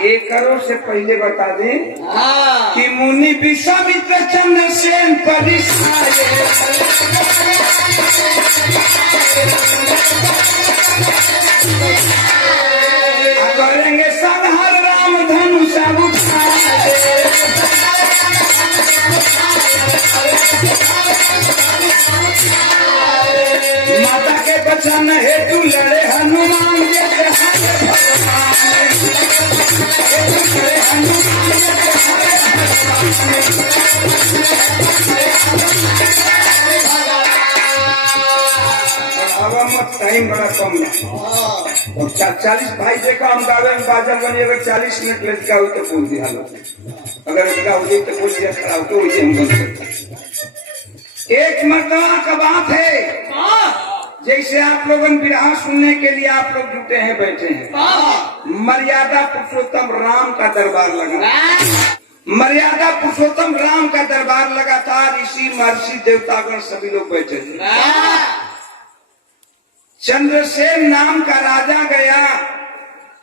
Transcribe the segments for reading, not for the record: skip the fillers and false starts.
एक करोड़ से पहले बता दें कि मुनि विश्वामित्र चंद्रसेन करेंगे संहार राम धनुष माता के बचन हेतु लड़े हनुमान टाइम बड़ा कम है। 40 भाई से काम गावे में बाजा बनी, अगर 40 मिनट लड़का हो तो बोल दिया लो, अगर लड़का हो जाए तो बोल दिया खड़ा हो तो वैसे हम बन सकते। एक मर्तबा का बात है, जैसे आप लोगन विरह सुनने के लिए आप लोग जुटे हैं, बैठे हैं। मर्यादा पुरुषोत्तम राम का दरबार लगा, मर्यादा पुरुषोत्तम राम का दरबार लगातार ऋषि महर्षि देवतागण सभी लोग बैठे थे। चंद्रसेन नाम का राजा गया,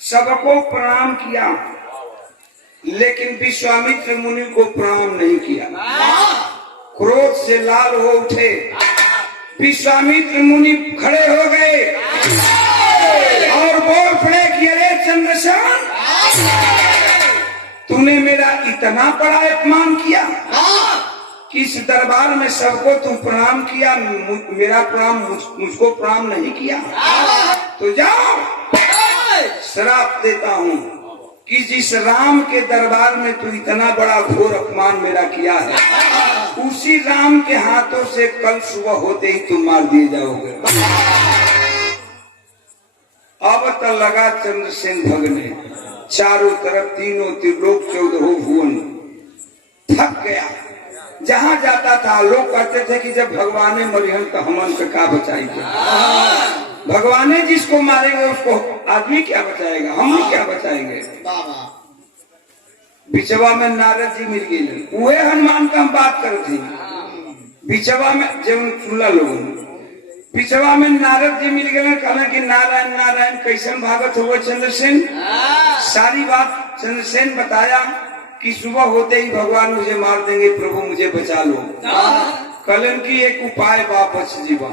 सबको प्रणाम किया, लेकिन विश्वामित्र मुनि को प्रणाम नहीं किया। क्रोध से लाल हो उठे, विश्वामित्र मुनि खड़े हो गए और बोल पड़े कि अरे चंद्रसेन, तूने मेरा इतना बड़ा अपमान किया कि इस दरबार में सबको तू प्रणाम किया, मेरा प्रणाम मुझको प्रणाम नहीं किया। तो जाओ, श्राप देता हूँ कि जिस राम के दरबार में तू इतना बड़ा घोर अपमान मेरा किया है, उसी राम के हाथों से कल सुबह होते ही तुम मार दिए जाओगे। अब तो लगा चंद्रसेन भगने, चारों तरफ तीनों त्रिलोक 14 भुवन, थक गया। जहां जाता था लोग कहते थे कि जब भगवान मरिहन तो हमन से क्या बचाएंगे, भगवान जिसको मारेंगे उसको आदमी क्या बचाएगा, हम क्या बचाएंगे। बिचवा में नारद जी मिल गए, वह हनुमान का हम बात कर थी। बिचवा में जब सुनला लोगों, बिचवा में नारद जी मिल गए, कहना कि नारायण नारायण कैसन भागत हो चंद्रसेन। सारी बात चंद्रसेन बताया कि सुबह होते ही भगवान मुझे मार देंगे, प्रभु मुझे बचा लो। कलन की एक उपाय वापस जीवा,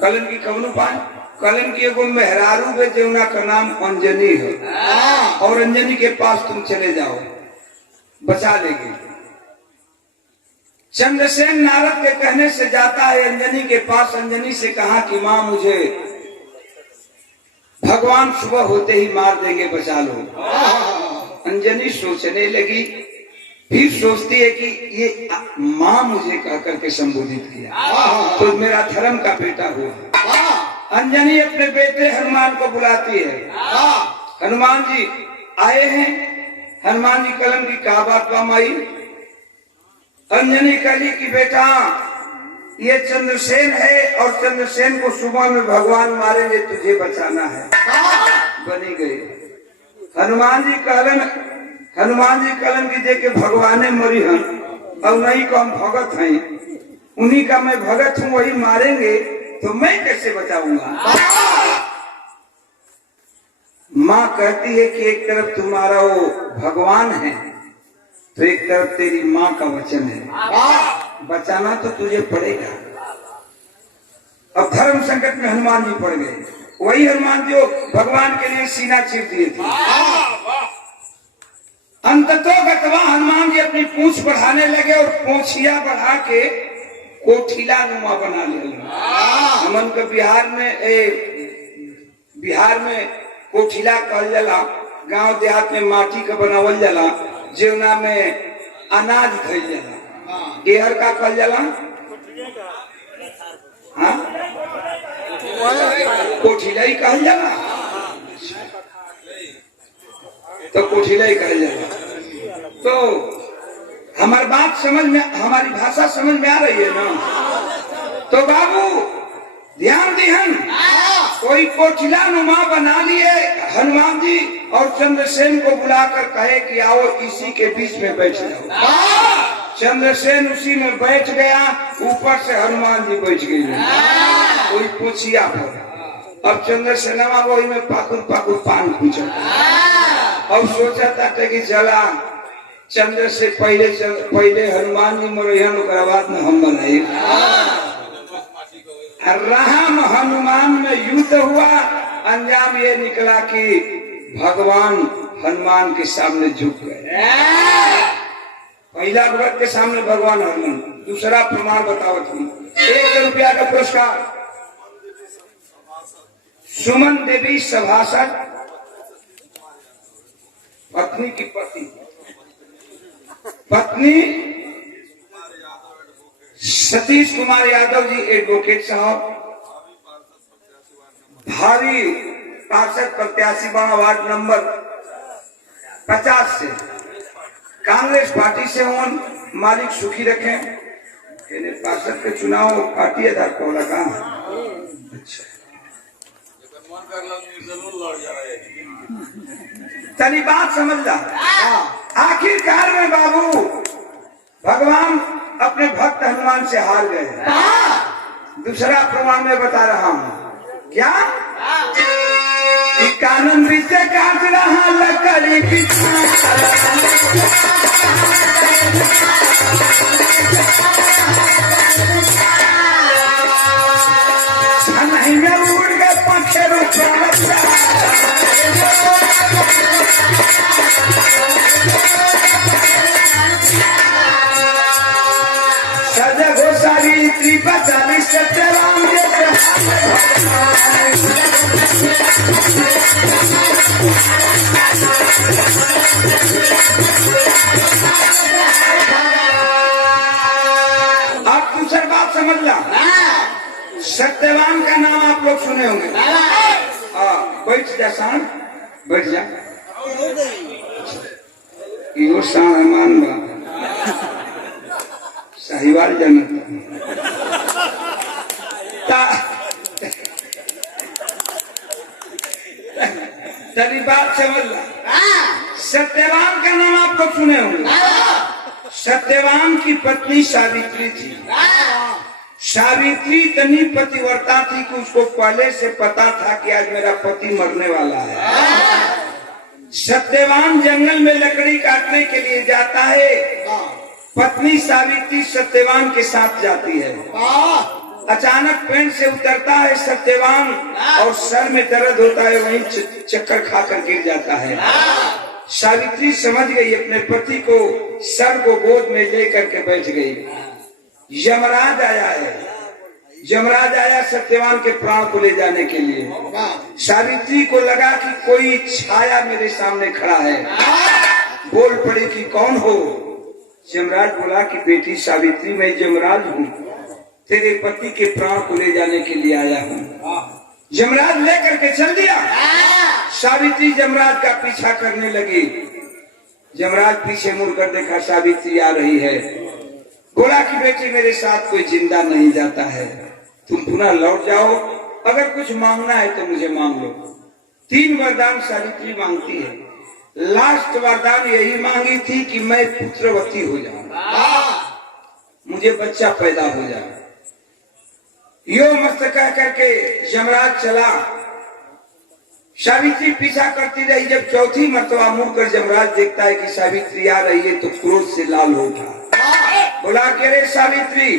कलन की कौन उपाय, कलन की एगो मेहरारू है जमुना का नाम अंजनी है, और अंजनी के पास तुम चले जाओ, बचा लेंगे। चंद्रसेन नारद के कहने से जाता है अंजनी के पास, अंजनी से कहा कि माँ मुझे भगवान सुबह होते ही मार देंगे, बचा लो। अंजनी सोचने लगी, फिर सोचती है कि ये माँ मुझे कह करके संबोधित किया तो मेरा धर्म का बेटा हुआ। अंजनी अपने बेटे हनुमान को बुलाती है, हनुमान जी आए हैं। हनुमान जी कलम की क्या बात माई। अंजनी कहली कि बेटा ये चंद्रसेन है, और चंद्रसेन को सुबह में भगवान मारेंगे, तुझे बचाना है। बनी गई। हनुमान जी कहलन की जे के भगवाने मरी हन, और नहीं को हम भगत हैं, उन्हीं का मैं भगत हूँ, वही मारेंगे तो मैं कैसे बचाऊंगा। माँ कहती है कि एक तरफ तुम्हारा वो भगवान है, तो एक तरफ तेरी माँ का वचन है, बचाना तो तुझे पड़ेगा। अब धर्म संकट में हनुमान जी पड़ गए, वही हनुमान जो भगवान के लिए सीना चीर दिए थे। अंततः गतवा हनुमान जी अपनी पूंछ बढ़ाने लगे, और पूंछिया बढ़ा के कोठिला नुमा बना लिया। हमन के बिहार में कोठिला कहल जाला, गांव देहात में माटी का बनावल जाला, जेवना में अनाज धइल जाला। गेहर का कहल जाला, हाँ कोठिला ही कहल जाला, तो कोठिला ही कहल जाला। तो हमारी बात समझ में, हमारी भाषा समझ में आ रही है ना। तो बाबू ध्यान दिहन, कोई कोठिला नुमा बना लिए हनुमान जी, और चंद्रसेन को बुलाकर कहे कि आओ इसी के बीच में बैठ जाओ। चंद्रसेन उसी में बैठ गया, ऊपर से हनुमान जी बैठ गई कोई पूछिया पर। अब चंद्रसेनवा वही में पाकुर पाकुर पान पूछा, और सोचा था कि चला चंद्र से पहले हनुमान जी मरैहन ओकरा बाद में हम मराई। राम हनुमान में युद्ध हुआ, अंजाम ये निकला कि भगवान हनुमान के सामने झुक गए। पहला व्रत के सामने भगवान हनुमान। दूसरा प्रमाण बताओ तुम। 1 रुपया का पुरस्कार। सुमन देवी सभासद, पत्नी की पत्नी सतीश कुमार यादव जी एडवोकेट साहब, भावी पार्षद प्रत्याशी बना वार्ड नंबर 50 से, कांग्रेस पार्टी से हों, मालिक सुखी रखें। पार्षद के चुनाव पार्टी आधार पर होला का। अच्छा चली बात समझ ला। आखिरकार में बाबू भगवान अपने भक्त हनुमान से हार गए। दूसरा प्रमाण में बता रहा हूँ। क्या कानून पीछे काट रहा लकड़ी पीछे नहीं में उड़ गए पंखे सजा घोषाली त्रिपचाली सत्यराम आप दूसरी बात समझ ला। सत्यवान का नाम आप लोग सुने होंगे। बैठ जा शान, बैठ जा। यो सामान बा साहिवाल जनता तभी बात समझ ला। सत्यवान का नाम आप लोग सुने होंगे। सत्यवान की पत्नी सावित्री थी। सावित्री इतनी पतिव्रता थी कि उसको पहले से पता था कि आज मेरा पति मरने वाला है। सत्यवान जंगल में लकड़ी काटने के लिए जाता है। पत्नी सावित्री सत्यवान के साथ जाती है। अचानक पेड़ से उतरता है सत्यवान और सर में दर्द होता है, वहीं चक्कर खाकर गिर जाता है। सावित्री समझ गई, अपने पति को सर को गोद में लेकर के बैठ गई। यमराज आया है। यमराज आया सत्यवान के प्राण को ले जाने के लिए। सावित्री को लगा कि कोई छाया मेरे सामने खड़ा है। बोल पड़ी कि कौन हो। यमराज बोला कि बेटी सावित्री, मैं यमराज हूँ, तेरे पति के प्राण को ले जाने के लिए आया हूँ। यमराज लेकर के चल दिया। सावित्री यमराज का पीछा करने लगी। यमराज पीछे मुड़कर देखा सावित्री आ रही है। बोला कि बेटी मेरे साथ कोई जिंदा नहीं जाता है, तुम पुनः लौट जाओ, अगर कुछ मांगना है तो मुझे मांग लो। 3 वरदान सावित्री मांगती है। लास्ट वरदान यही मांगी थी कि मैं पुत्रवती हो जाऊं, मुझे बच्चा पैदा हो जाए। यो मस्त कह करके यमराज चला। सावित्री पीछा करती रही। जब चौथी मर्तबा मुड़कर यमराज देखता है कि सावित्री आ रही है तो क्रोध से लाल हो उठा। बोला कि अरे सावित्री,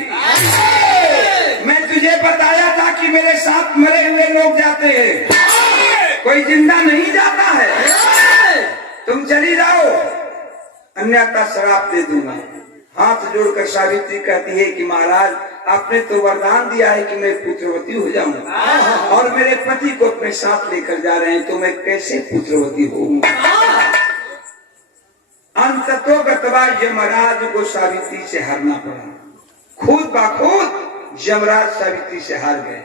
मैं तुझे बताया था कि मेरे साथ मरे हुए लोग जाते हैं, कोई जिंदा नहीं जाता है, तुम चली जाओ, अन्यथा श्राप दे दूंगा। हाथ जोड़कर सावित्री कहती है कि महाराज, आपने तो वरदान दिया है कि मैं पुत्रवती हो जाऊं और मेरे पति को अपने साथ लेकर जा रहे हैं, तो मैं कैसे पुत्रवती होऊंगा। अंततोगतवा यमराज को सावित्री से हारना पड़ा। खुद बाखुद यमराज सावित्री से हार गए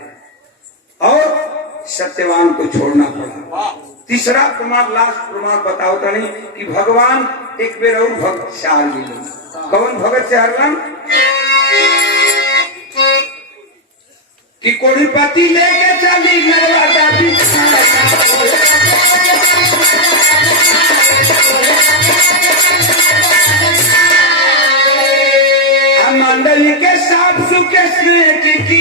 और सत्यवान को छोड़ना पड़ा। तीसरा प्रमाण, लास्ट प्रमाण बताओ तो नहीं कि भगवान एक बेर और भक्त से हार गए। कौन भगत से हारलन? कि कोड़ीपति लेके चली नर्मदा मंडली के साथ सुखे स्नेह की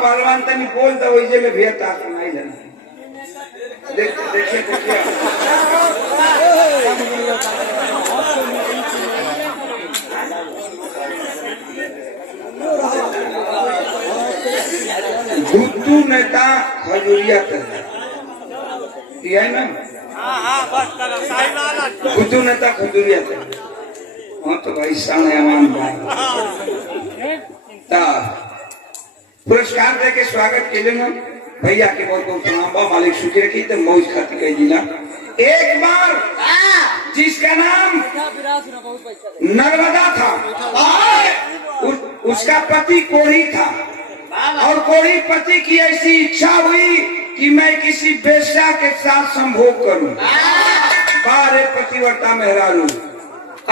पहलवान तनी बोल दो वही में भैया ताक नहीं जाना देखिए गुट्टू नेता खजूरिया कर है ना गुट्टू नेता खजूरिया कर हाँ तो भाई शान अमान पुरस्कार दे के स्वागत के लिए भैया के बहुत बहुत प्रणाम बा मालिक सुखी रखी तो मौज खाती कह दिला एक बार जिसका नाम नर्मदा था उसका पति कोढ़ी था और कोढ़ी पति की ऐसी इच्छा हुई कि मैं किसी बेश्या के साथ संभोग करूं। बारे पतिव्रता मेहरारू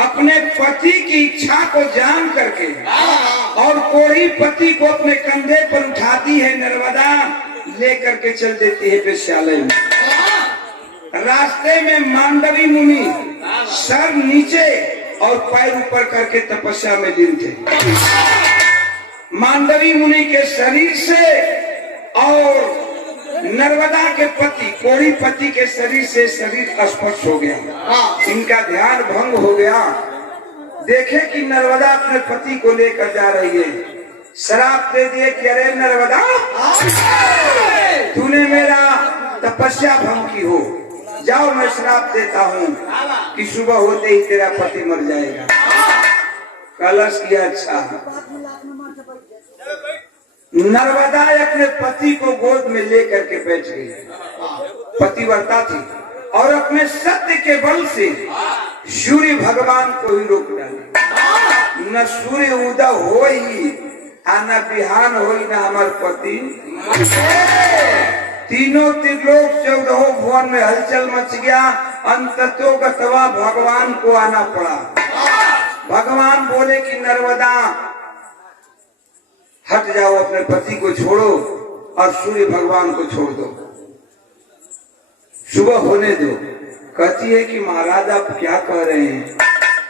अपने पति की इच्छा को जान करके और कोढ़ी पति को अपने कंधे पर उठाती है नर्मदा लेकर के चल देती है वेश्यालय में। रास्ते में मांडवी मुनि सर नीचे और पैर ऊपर करके तपस्या में लीन थे। मांडवी मुनि के शरीर से और नर्मदा के पति कोढ़ी पति के शरीर से शरीर स्पर्श हो गया। इनका ध्यान भंग हो गया। देखे कि नर्मदा अपने पति को लेकर जा रही है। श्राप दे दिए कि अरे नर्मदा तूने मेरा तपस्या भंग की हो, जाओ मैं श्राप देता हूँ कि सुबह होते ही तेरा पति मर जाएगा। कलश किया अच्छा। नर्मदा अपने पति को गोद में लेकर के बैठ गई। पतिव्रता थी और अपने सत्य के बल से सूर्य भगवान को ही रोक डाली। न सूर्य उदय हो ही न बिहान हो न हमार पति। तीनों त्रिलोक 14 भुवन में हलचल मच गया। अंततो गतवा भगवान को आना पड़ा। भगवान बोले कि नर्मदा हट जाओ, अपने पति को छोड़ो और सूर्य भगवान को छोड़ दो, सुबह होने दो। कहती है कि महाराज आप क्या कह रहे हैं,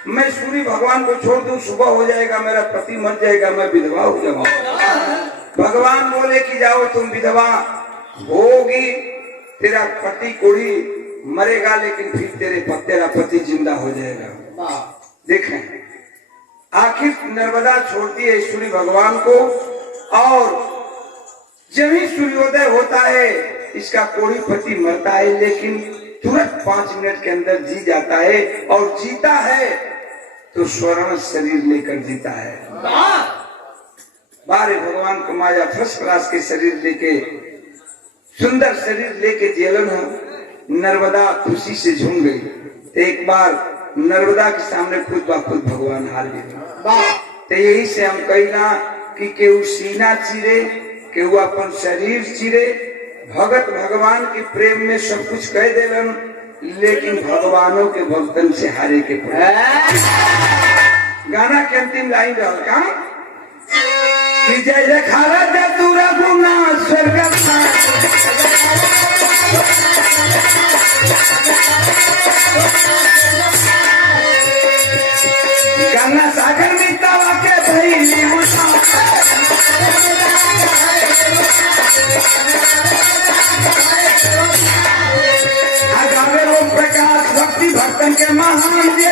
मैं सूर्य भगवान को छोड़ दूं, सुबह हो जाएगा, मेरा पति मर जाएगा, मैं विधवा हो जाऊंगा। भगवान बोले कि जाओ तुम विधवा होगी, तेरा पति कोढ़ी मरेगा लेकिन फिर तेरा पति जिंदा हो जाएगा। देखें आखिर नर्मदा छोड़ती है सूर्य भगवान को और जब ही सूर्योदय होता है इसका कोढ़ी पति मरता है, लेकिन तुरंत 5 मिनट के अंदर जी जाता है और जीता है तो स्वर्ण शरीर लेकर जीता है। बारे भगवान को माया फर्स्ट क्लास के शरीर लेके सुंदर शरीर लेके जेलन हो। नर्मदा खुशी से झूम गई। एक बार नर्मदा के सामने खुद ब खुद भगवान हार गए। तो यही से हम कहना कि केहू सीना चिरे, केहू अपन शरीर चिरे। भगत भगवान के प्रेम में सब कुछ कह देवन, लेकिन भगवानों के भक्तन से हारे के पड़े। गाना के अंतिम लाइन रहल का कि जय जयकारा जतु रघुनाथ स्वर्ग गंगा सागर मितावा के भैली गावे ओम प्रकाश भक्ति भक्तन के महान जय